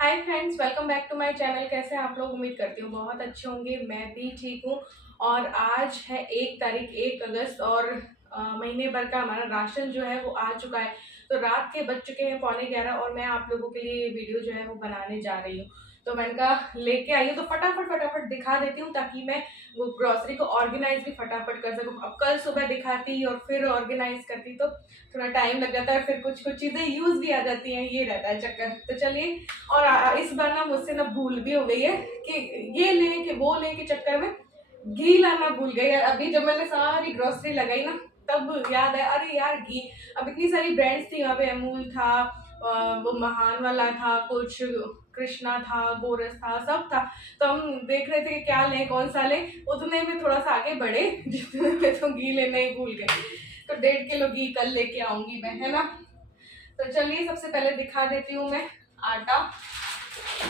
Hi friends, welcome back to my channel. कैसे हैं आप लोग? उम्मीद करती हूँ बहुत अच्छे होंगे। मैं भी ठीक हूँ। और आज है 1 तारीख, 1 अगस्त, और महीने भर का हमारा राशन जो है वो आ चुका है। तो रात के बज चुके हैं 11:15 और मैं आप लोगों के लिए ये वीडियो जो है वो बनाने जा रही हूँ। तो मैंने कहा लेके आई हूँ तो फटाफट फटाफट दिखा देती हूँ, ताकि मैं वो ग्रॉसरी को ऑर्गेनाइज भी फटाफट कर सकूँ। अब कल सुबह दिखाती और फिर ऑर्गेनाइज करती तो थोड़ा टाइम लग जाता है, फिर कुछ कुछ चीज़ें यूज़ भी आ जाती हैं, ये रहता है चक्कर। तो चलिए। और इस बार ना मुझसे ना भूल भी हो गई है कि ये ले कि वो ले के चक्कर में घी लाना भूल गई है। अभी जब मैंने सारी ग्रोसरी लगाई ना, तब याद है, अरे यार घी। अब इतनी सारी ब्रांड्स थी वहाँ पे, अमूल था, वो महान वाला था, कुछ कृष्णा था, गोरस था, सब था। तो हम देख रहे थे कि क्या लें, कौन सा लें। उतने में थोड़ा सा आगे बढ़े जितने में तो घी लेना ही भूल गए। तो 1.5 किलो घी कल लेके आऊंगी मैं, है ना। तो चलिए सबसे पहले दिखा देती हूँ मैं आटा।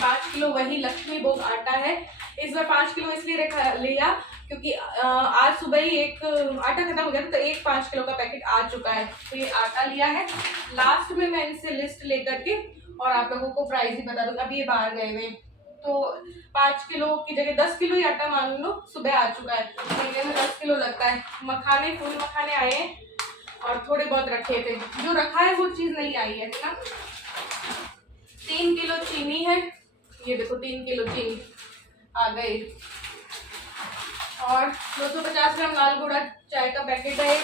5 किलो वही लक्ष्मी भोग आटा है। इस बार 5 किलो इसलिए रखा लिया क्योंकि आज सुबह ही एक आटा खत्म हो गया था, तो एक 5 किलो का पैकेट आ चुका है। तो ये आटा लिया है। लास्ट में मैं इनसे लिस्ट लेकर के और आप लोगों को प्राइस ही बता दूंगा। अभी ये बाहर गए हुए, तो 5 किलो की जगह 10 किलो ही आटा मान लो सुबह आ चुका है। महीने में 10 किलो लगता है। मखाने, फूल मखाने आए हैं और थोड़े बहुत रखे थे। जो रखा है वो चीज नहीं आई है ना। 3 किलो चीनी है। ये देखो 3 किलो चीनी आ गई। और 250 ग्राम लाल गुड़ा चाय का पैकेट है।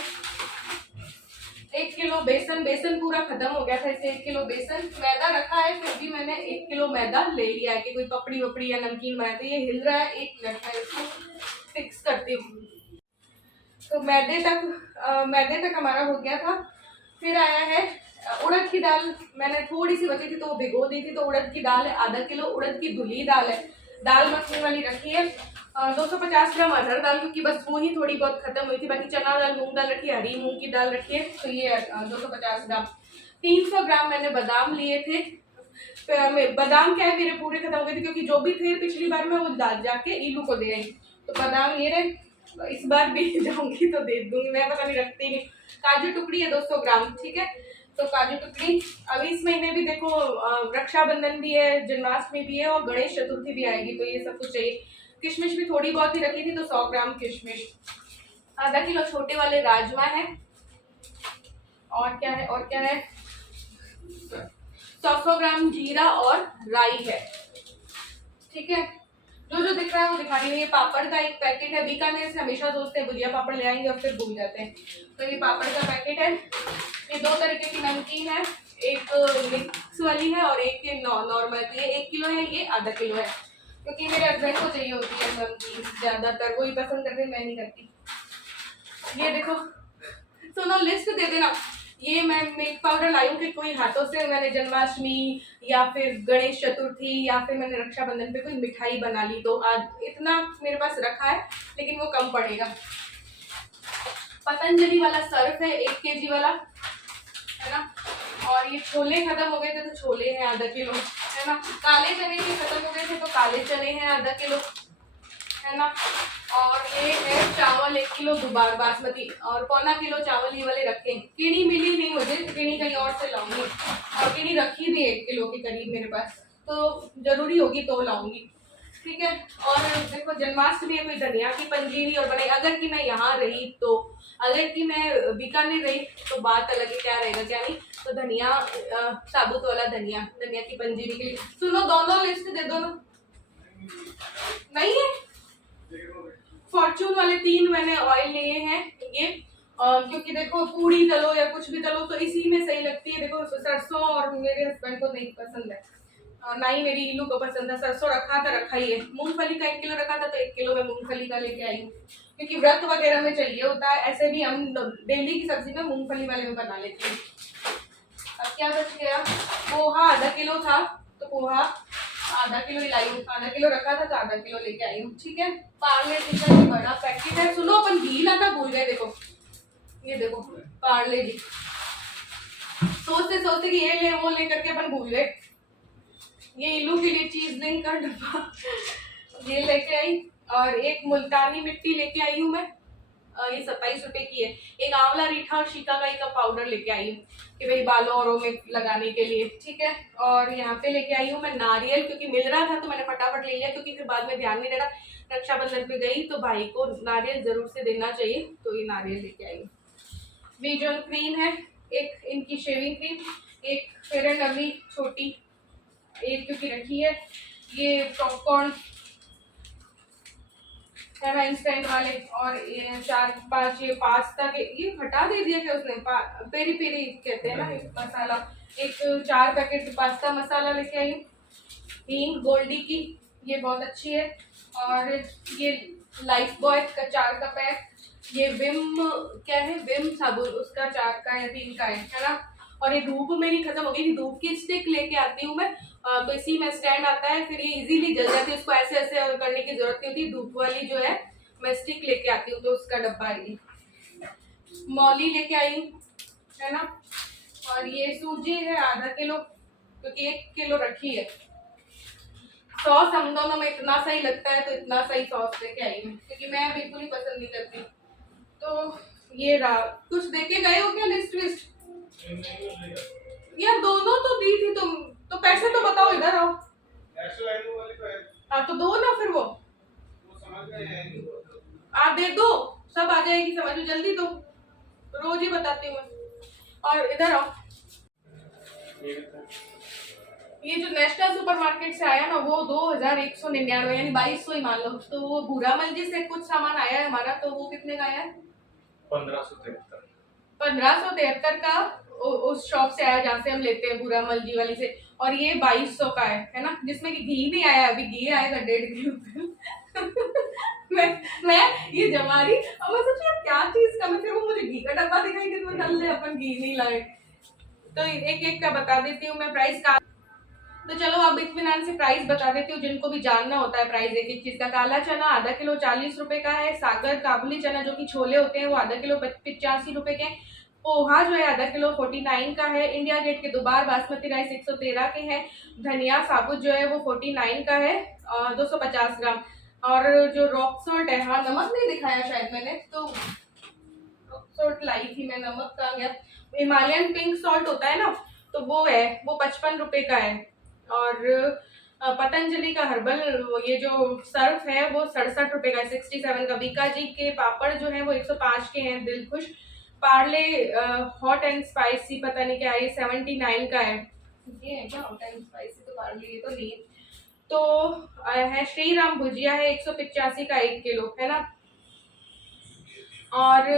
1 किलो बेसन, बेसन पूरा खत्म हो गया था, इसे 1 किलो बेसन। मैदा रखा है, फिर भी मैंने 1 किलो मैदा ले लिया है कि कोई पपड़ी वपड़ी या नमकीन बनाते। ये हिल रहा है, 1 मिनट में इसको फिक्स करती हूँ। तो मैदे तक हमारा हो गया था। फिर आया है उड़द की दाल। मैंने थोड़ी सी बची थी तो वो भिगो दी थी। तो उड़द की दाल है आधा किलो। उड़द की धुली दाल है, दाल मखनी वाली रखी है। 250 ग्राम अरहर दाल, क्योंकि बस वो ही थोड़ी बहुत खत्म हुई थी। बाकी चना दाल, मूंग दाल रखी है, हरी मूंग की दाल रखी है। तो ये 250 ग्राम। 300 ग्राम मैंने बादाम लिए थे। बादाम क्या है, मेरे पूरे खत्म हो गए थे, क्योंकि जो भी थे पिछली बार मैं वो जाके ईलू को दे आई। तो बादाम ये रहे। इस बार भी जाऊंगी तो दे दूंगी मैं, पता नहीं रखती नहीं। काजू टुकड़ी है 200 ग्राम, ठीक है। तो काजू टुकड़ी। अब इस महीने भी देखो रक्षाबंधन भी है, जन्माष्टमी भी है और गणेश चतुर्थी भी आएगी, तो ये सब कुछ चाहिए। किशमिश भी थोड़ी बहुत ही रखी थी, तो 100 ग्राम किशमिश। आधा किलो छोटे वाले राजमा है। और क्या है, और क्या है, 100 ग्राम जीरा और राई है, ठीक है। जो जो दिख रहा है वो दिखा रही है। ये पापड़ का एक पैकेट है। बीकानेर से हमेशा सोचते हैं भुजिया पापड़ ले आएंगे और फिर भूल जाते हैं। तो ये पापड़ का पैकेट है। ये 2 तरीके की नमकीन है, एक मिक्स वाली है और एक नॉर्मल। तो ये 1 किलो है, ये आधा किलो है, क्योंकि मेरे हस्बैंड को चाहिए होती है नमकीन ज्यादातर, वही पसंद करते, मैं नहीं करती। ये देखो, सुनो लिस्ट दे देना। ये मैं मिल्क पाउडर लाई हूँ कि कोई हाथों से मैंने जन्माष्टमी या फिर गणेश चतुर्थी या फिर मैंने रक्षाबंधन पे कोई मिठाई बना ली, तो आज इतना मेरे पास रखा है, लेकिन वो कम पड़ेगा। पतंजलि वाला सर्फ है 1 kg वाला, है ना। और ये छोले खत्म हो गए थे, तो छोले हैं आधा किलो, है ना। काले चने भी खत्म हो गए थे, तो काले चने हैं आधा किलो, है ना। और ये है चावल 1 किलो दुबार बासमती, और 1.25 किलो चावल ये वाले रखे। किनी मिली नहीं मुझे, किनी कहीं और से लाऊंगी। और किनी रखी भी 1 किलो के करीब मेरे पास, तो जरूरी होगी तो लाऊंगी, ठीक है। और देखो जन्माष्टमी है, कोई धनिया की पंजीरी और बनाई। अगर कि मैं यहाँ रही तो, अगर कि मैं बीकानेर रही तो बात अलग है, क्या रहेगा क्या नहीं। तो धनिया, साबुत वाला धनिया, धनिया की पंजीरी के लिए। सुनो, दोनों लिस्ट दे दो ना। नहीं है, फॉर्चून वाले 3 मैंने ऑयल लिए हैं ये। क्योंकि देखो पूड़ी तलो या कुछ भी तलो तो इसी में सही लगती है। देखो सरसों और मेरे हस्बैंड को नहीं पसंद है, और ना ही मेरी इलू को पसंद है। सरसों रखा था, रखा ही है। मूंगफली का 1 किलो रखा था, तो 1 किलो मैं मूंगफली का लेके आई हूँ, क्योंकि व्रत वगैरह में चाहिए होता है। ऐसे भी हम डेली की सब्जी में मूंगफली वाले में बना लेते हैं। अब क्या बच गया, पोहा आधा किलो था, तो पोहा आधा किलो ही लाई हूँ। आधा किलो रखा था तो आधा किलो लेके आई हूँ, ठीक है। पार्ले जी का ये बड़ा पैकेट है। सुनो, अपन घी लाना भूल गए। देखो ये देखो पार्ले जी, सोचते सोचते कि ये ले वो ले करके अपन भूल गए। ये इलू के लिए चीज लिंक का डब्बा ये लेके आई। और एक मुल्तानी मिट्टी लेके आई हूँ मैं, ये 27 रुपए की है। एक आंवला रीठा और शिकाकाई का पाउडर लेके आई हूँ कि भाई बालों औरों में लगाने के लिए, ठीक है। और यहाँ पे लेके आई हूँ मैं नारियल, क्योंकि मिल रहा था तो मैंने फटाफट ले लिया, क्योंकि फिर बाद में ध्यान नहीं देना। रक्षाबंधन पे गई तो भाई को नारियल जरूर से देना चाहिए, तो ये नारियल लेके आई हूँ। विजन क्रीम है, एक इनकी शेविंग क्रीम, एक फेयर एंड लवली छोटी एक क्योंकि रखी है, ये पॉपकॉर्न है ना इंस्टेंट वाले, और ये 4-5 ये पास्ता के, ये हटा दे दिया क्या उसने, पेरी पेरी कहते हैं ना मसाला, एक 4 पैकेट पास्ता मसाला लेके आई। हींग गोल्डी की, ये बहुत अच्छी है। और ये लाइफ बॉय का 4 का पैक, ये विम क्या है, विम साबुन, उसका 4 का या 3 का है ना। और ये धूप मेरी खत्म हो गई, धूप की स्टिक लेके आती हूँ मैं, तो इसी में स्टैंड आता है, फिर ये इजीली जल जाती है, उसको ऐसे ऐसे करने की जरूरत नहीं होती। धूप वाली जो है मैं स्टिक लेके आती हूँ, तो उसका डब्बा ये मौली लेके आई हूँ, है ना। और ये सूजी है आधा किलो, क्योंकि 1 किलो रखी है। सॉस हम दोनों में इतना सही लगता है तो इतना सही सॉस लेके आई हूँ, क्योंकि मैं बिल्कुल ही पसंद नहीं करती। तो ये रहा, कुछ देके गए हो क्या लिस्ट विस्ट? यार दोनों तो दी थी तुम, तो पैसे तो बताओ, इधर आओ। हाँ तो दो ना फिर, वो आप दे दो, सब आ जाएगी समझ में, जल्दी दो, रोज ही बताती हूँ मैं। और इधर आओ, ये जो नेशनल सुपरमार्केट से आया ना वो 2199 यानी 2200 ही मान लो। तो वो भूरामल जी से कुछ सामान आया है हमारा, तो वो कितने का आया है? 1573 का उस शॉप से आया जहाँ से हम लेते हैं, भूरामल जी वाली से। और ये 2200 का है ना, जिसमें कि घी नहीं आया अभी, घी आएगा 1.5 किलो। मैं ये जमा रही, अब मैं सोच रही क्या चीज का, मैं फिर वो मुझे घी का डब्बा दिखाई दे, तो चल ले अपन घी नहीं लाए। तो एक एक का बता देती हूँ मैं प्राइस का। तो चलो अब इत्मीनान से प्राइस बता देती हूँ, जिनको भी जानना होता है प्राइस एक एक चीज का। काला चना आधा किलो 40 रुपए का है। सागर काबुली चना जो कि छोले होते हैं वो आधा किलो 85 रुपए के। पोहा जो है आधा किलो 49 का है। इंडिया गेट के दोबार बासमती राइस 113 के हैं। धनिया साबुत जो है वो 49 का है, 250 ग्राम। और जो रॉक सॉल्ट है, हाँ नमक नहीं दिखाया शायद मैंने, तो रॉक सॉल्ट लाई थी मैं, नमक का गया। हिमालयन पिंक सॉल्ट होता है ना, तो वो है, वो 55 रुपए का है। और पतंजलि का हर्बल ये जो सर्फ है वो 67 रुपए का है, 67 का। बीकाजी के पापड़ जो है वो 105 के हैं, दिल खुश। पार्ले हॉट एंड स्पाइसी पता नहीं क्या है, 79 का है। ये है क्या हॉट एंड स्पाइसी? तो पार्ले ये तो नहीं है। तो है श्री राम भुजिया है 185 का 1 किलो, है ना। और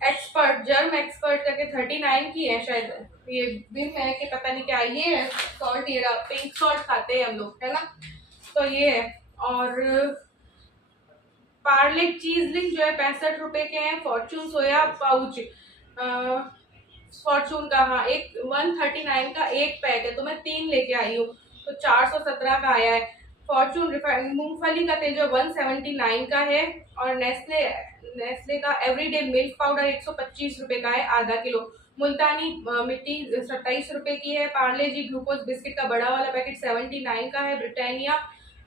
एक्सपर्ट जर्म एक्सपर्ट करके 39 की है शायद, ये विम है कि पता नहीं क्या, ये है सॉल्ट, ये रहा, पिंक सॉल्ट खाते हैं हम लोग, है ना। तो ये है। और पार्ले चीजलिंग जो है 65 रुपए के हैं। फॉर्चून सोया पाउच, फॉर्चून का, हाँ, एक 139 का एक पैक है, तो मैं 3 लेके आई हूँ, तो 417 का आया है। फॉर्चून रिफाइंड मूंगफली का तेल जो 179 का है। और नेस्ले का एवरीडे मिल्क पाउडर 125 रुपए का है, आधा किलो। मुल्तानी मिट्टी 27 रुपए की है। पार्ले जी ग्लूकोज बिस्किट का बड़ा वाला पैकेट 79 का है। ब्रिटानिया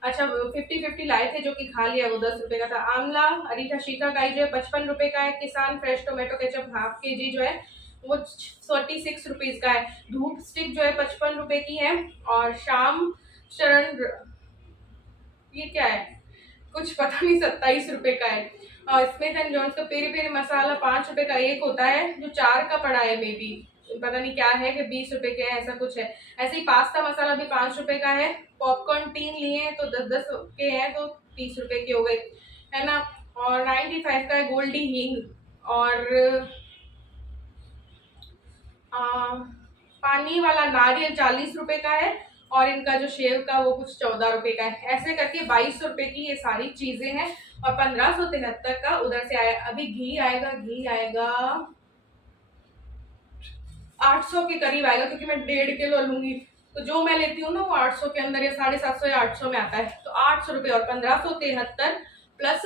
अच्छा 50-50 लाए थे जो कि खा लिया, वो 10 रुपए का था। आंवला अरीठा शिकाकाई जो है 55 रुपए का है। किसान fresh tomato ketchup half KG जो है वो 46 रुपीज का है। धूप स्टिक जो है 55 रुपए की है। और शाम शरण ये क्या है, कुछ पता नहीं, 27 रुपए का है। और स्मिथ एंड जॉन्स का पेरी पेरी मसाला 5 रुपए का एक होता है, जो 4 का पड़ा है, मे बी पता नहीं क्या है कि 20 रुपए के है, ऐसा कुछ है। ऐसे ही पास्ता मसाला भी 5 रुपए का है। पॉपकॉर्न 3 लिए हैं तो 10-10 के हैं, तो 30 रुपए के हो गए, है ना। और 95 का है गोल्डी हींग। और पानी वाला नारियल 40 रुपए का है। और इनका जो शेव का वो कुछ 14 रुपए का है। ऐसे करके 2200 रुपए की ये सारी चीजें हैं। और 1573 का उधर से आया। अभी घी आएगा 800 के करीब आएगा, क्योंकि मैं 1.5 किलो लूंगी, तो जो मैं लेती हूँ ना वो 800 के अंदर या 750 या 800 में आता है। तो 800 रुपये और 1573 प्लस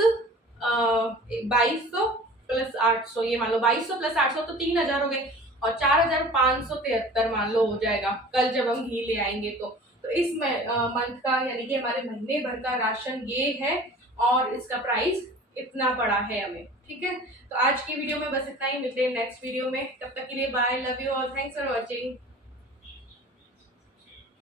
2200 प्लस 800, ये मान लो 2200 प्लस 800 तो 3000 हो गए। और 4573 मान लो हो जाएगा कल जब हम घी ले आएंगे तो इस मंथ का यानी कि हमारे महीने भर का राशन ये है। और इसका प्राइस इतना पड़ा है हमें। ठीक है, तो आज की वीडियो में बस इतना ही, मिलते हैं नेक्स्ट वीडियो में। तब तक के लिए बाय, लव यू और थैंक्स फॉर वॉचिंग।